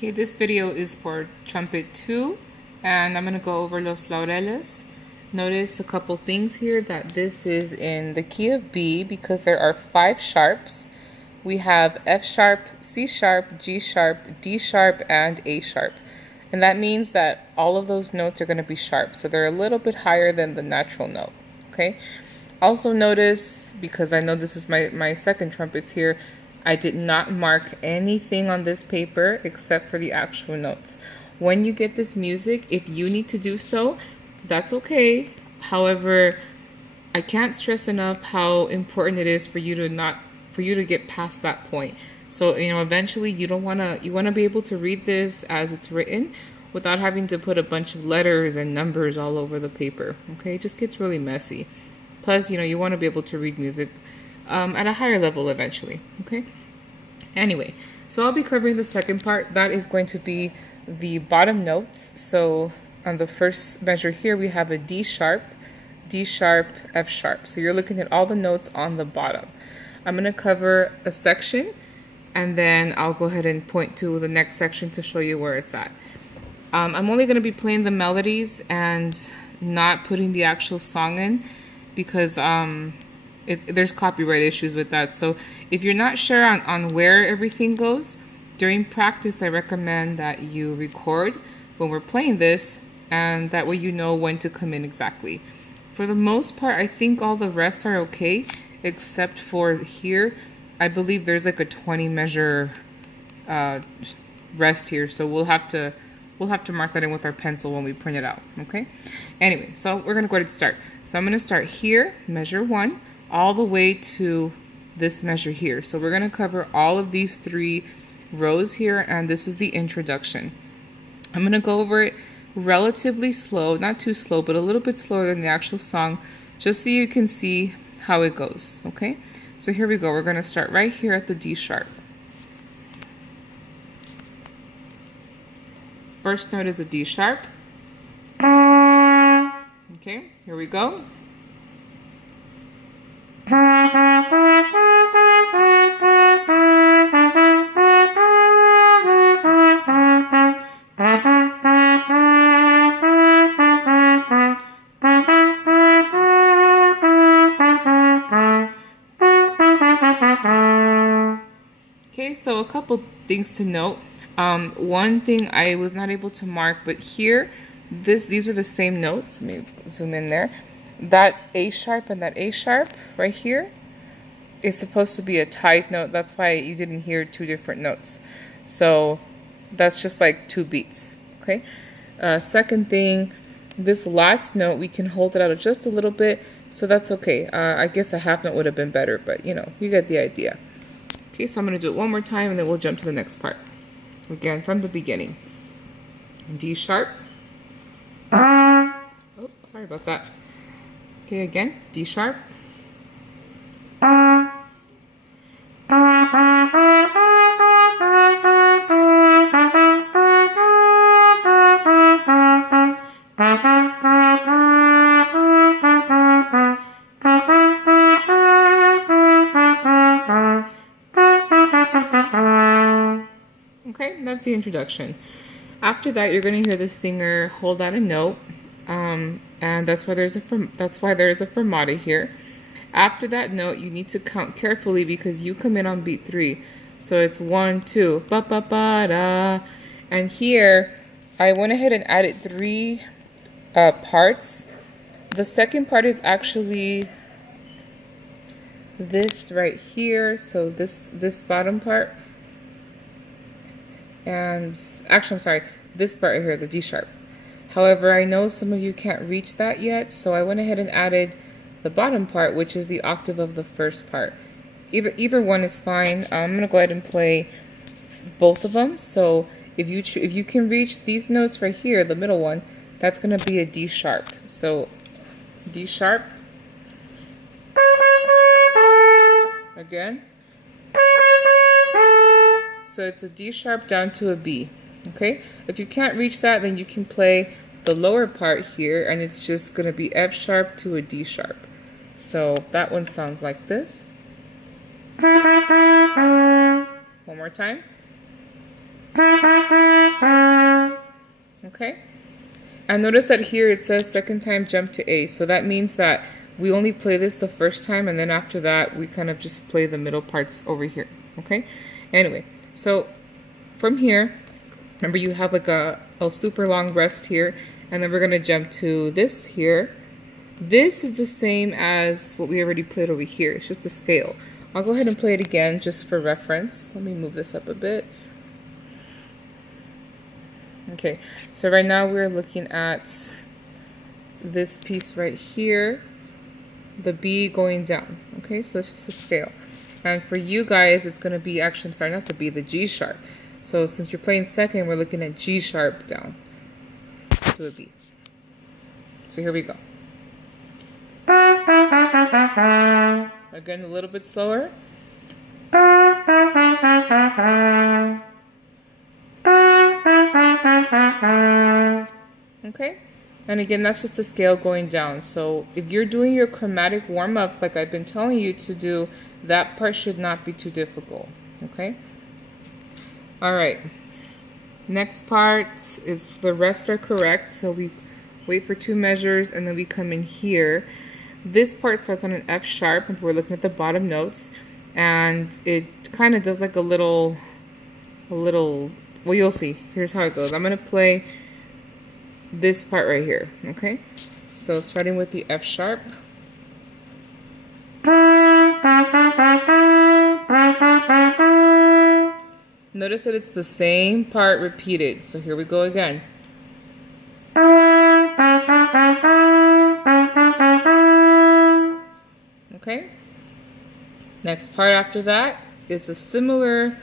Okay, this video is for trumpet 2, and I'm going to go over Los Laureles. Notice a couple things here, that this is in the key of B because there are 5 sharps. We have F sharp, C sharp, G sharp, D sharp, and A sharp. And that means that all of those notes are going to be sharp, so they're a little bit higher than the natural note. Okay. Also notice, because I know this is my second trumpets here, I did not mark anything on this paper except for the actual notes. When you get this music, if you need to do so, that's okay. However, I can't stress enough how important it is for you to get past that point. So, eventually you want to be able to read this as it's written without having to put a bunch of letters and numbers all over the paper. Okay, it just gets really messy. Plus, you want to be able to read music at a higher level eventually. Okay. Anyway, so I'll be covering the second part. That is going to be the bottom notes. So on the first measure here, we have a D sharp, F sharp. So you're looking at all the notes on the bottom. I'm going to cover a section, and then I'll go ahead and point to the next section to show you where it's at. I'm only going to be playing the melodies and not putting the actual song in, because there's copyright issues with that. So if you're not sure on where everything goes, during practice I recommend that you record when we're playing this, and that way you know when to come in exactly. For the most part, I think all the rest are okay, except for here. I believe there's like a 20 measure rest here, so we'll have to mark that in with our pencil when we print it out. Okay. Anyway, so we're gonna go ahead and start. So I'm gonna start here, measure 1, all the way to this measure here. So we're gonna cover all of these 3 rows here, and this is the introduction. I'm gonna go over it relatively slow, not too slow, but a little bit slower than the actual song, just so you can see how it goes. Okay. So here we go. We're gonna start right here at the D sharp. First note is a D sharp. Okay, here we go. Okay, so a couple things to note. One thing I was not able to mark, but here, these are the same notes. Let me zoom in there. That A sharp and that A sharp right here is supposed to be a tied note. That's why you didn't hear 2 different notes. So that's just like 2 beats. Okay. Second thing, this last note, we can hold it out just a little bit, so that's okay. I guess a half note would have been better, but you get the idea. Okay, so I'm going to do it one more time, and then we'll jump to the next part. Again, from the beginning. D sharp. Oh, sorry about that. Okay, again, D sharp. Okay, that's the introduction. After that, you're going to hear the singer hold out a note, and that's why there's a fermata here. After that note, you need to count carefully because you come in on beat 3. So it's 1, 2, ba ba ba da. And here, I went ahead and added 3 parts. The second part is actually this right here. So this bottom part. And actually, I'm sorry, this part right here, the D sharp. However, I know some of you can't reach that yet, so I went ahead and added the bottom part, which is the octave of the first part. Either one is fine. I'm gonna go ahead and play both of them. So if you can reach these notes right here, the middle one, that's gonna be a D sharp. So D sharp. Again. So it's a D sharp down to a B. Okay. If you can't reach that, then you can play the lower part here, and it's just going to be F sharp to a D sharp. So that one sounds like this. One more time. Okay? And notice that here it says second time jump to A. So that means that we only play this the first time, and then after that we kind of just play the middle parts over here. Okay? Anyway, so from here, remember you have like a super long rest here, and then we're going to jump to this here. This is the same as what we already played over here. It's just the scale. I'll go ahead and play it again just for reference. Let me move this up a bit. Okay, so right now we're looking at this piece right here, the B going down. Okay, so it's just a scale. And for you guys, it's going to be, actually, I'm sorry, not the B, the G sharp. So since you're playing second, we're looking at G sharp down to a B. So here we go. Again, a little bit slower. Okay, and again, that's just the scale going down. So if you're doing your chromatic warm-ups like I've been telling you to do, that part should not be too difficult. Okay, all right, next part is the rest are correct. So we wait for 2 measures and then we come in here. This part starts on an F sharp, and we're looking at the bottom notes, and it kind of does like a little, well, you'll see. Here's how it goes. I'm gonna play this part right here. Okay, so starting with the F sharp. Notice that it's the same part repeated. So here we go again. Okay, next part after that is a similar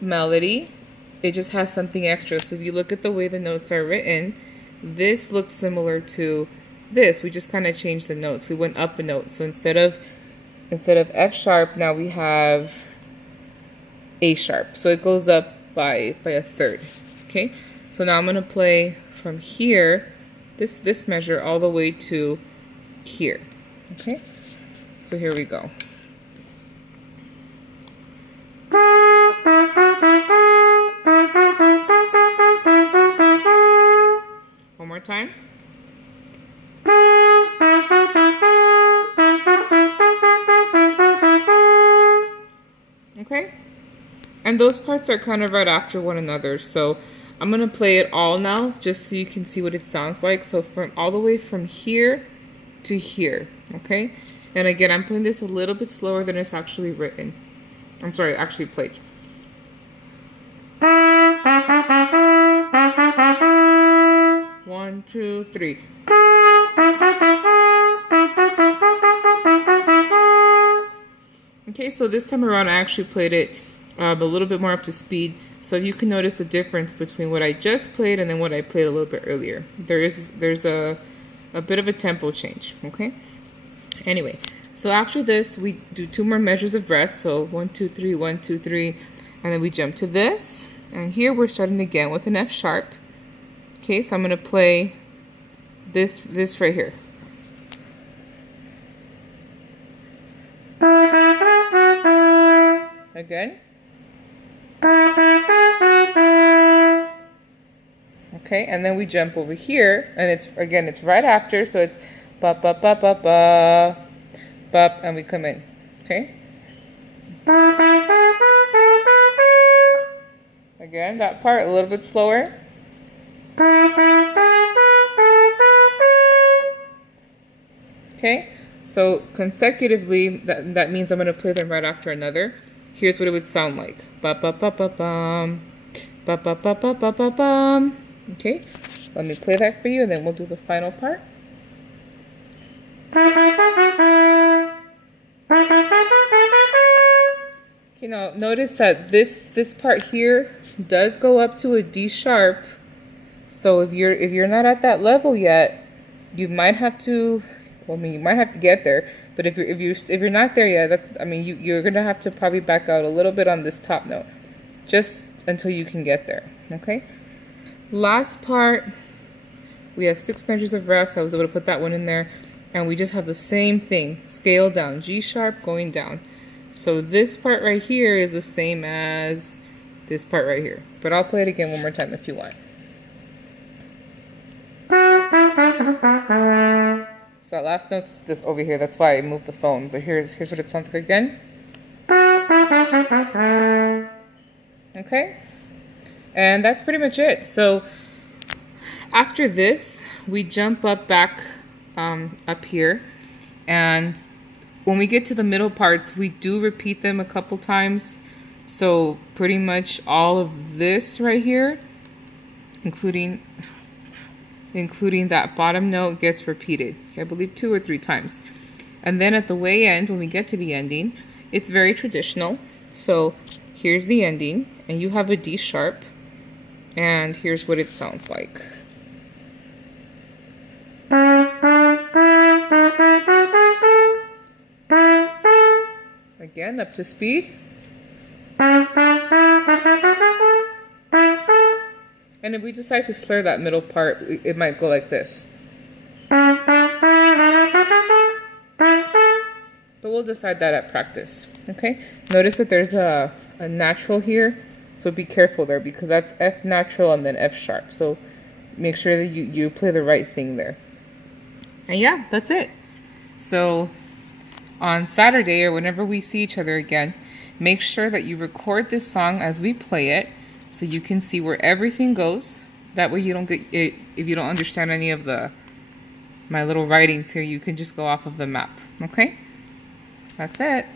melody. It just has something extra. So if you look at the way the notes are written, this looks similar to this. We just kind of changed the notes. We went up a note. So instead of F sharp, now we have A sharp. So it goes up by a third. Okay, so now I'm going to play from here, this measure, all the way to here. Okay, so here we go. One more time. Okay, and those parts are kind of right after one another, so I'm gonna play it all now just so you can see what it sounds like. So from all the way from here to here. Okay, and again, I'm playing this a little bit slower than it's actually written. I'm sorry, actually played. 1, 2, 3. Okay, so this time around I actually played it a little bit more up to speed, so you can notice the difference between what I just played and then what I played a little bit earlier. There's a bit of a tempo change. Okay, anyway, so after this we do 2 more measures of rest. So 1, 2, 3, 1, 2, 3, and then we jump to this, and here we're starting again with an F sharp. Okay, so I'm gonna play this right here. Again. Okay, and then we jump over here, and it's right after, so it's ba ba ba ba ba ba, and we come in. Okay. Again, that part a little bit slower. Okay, so consecutively, that means I'm going to play them right after another. Here's what it would sound like. Ba ba ba ba bum. Ba ba ba ba ba ba bum. Okay, let me play that for you, and then we'll do the final part. Okay, now notice that this part here does go up to a D sharp. So if you're not at that level yet, you might have to. Well, I mean, you might have to get there, but if you're not there yet, you're gonna have to probably back out a little bit on this top note, just until you can get there. Okay. Last part, we have 6 measures of rest. I was able to put that one in there, and we just have the same thing, scale down, G sharp going down. So this part right here is the same as this part right here, but I'll play it again one more time if you want. So that last note's this over here. That's why I moved the phone. But here's what it sounds like again. Okay. And that's pretty much it. So after this, we jump back up here. And when we get to the middle parts, we do repeat them a couple times. So pretty much all of this right here, including that bottom note, gets repeated. I believe 2 or 3 times. And then at the way end, when we get to the ending, it's very traditional. So here's the ending, and you have a D sharp, and here's what it sounds like. Again, up to speed. And if we decide to slur that middle part, it might go like this. But we'll decide that at practice, okay? Notice that there's a natural here, so be careful there because that's F natural and then F sharp. So make sure that you play the right thing there. And yeah, that's it. So on Saturday or whenever we see each other again, make sure that you record this song as we play it so you can see where everything goes. That way you don't get it, if you don't understand any of my little writings here, you can just go off of the map, okay? That's it.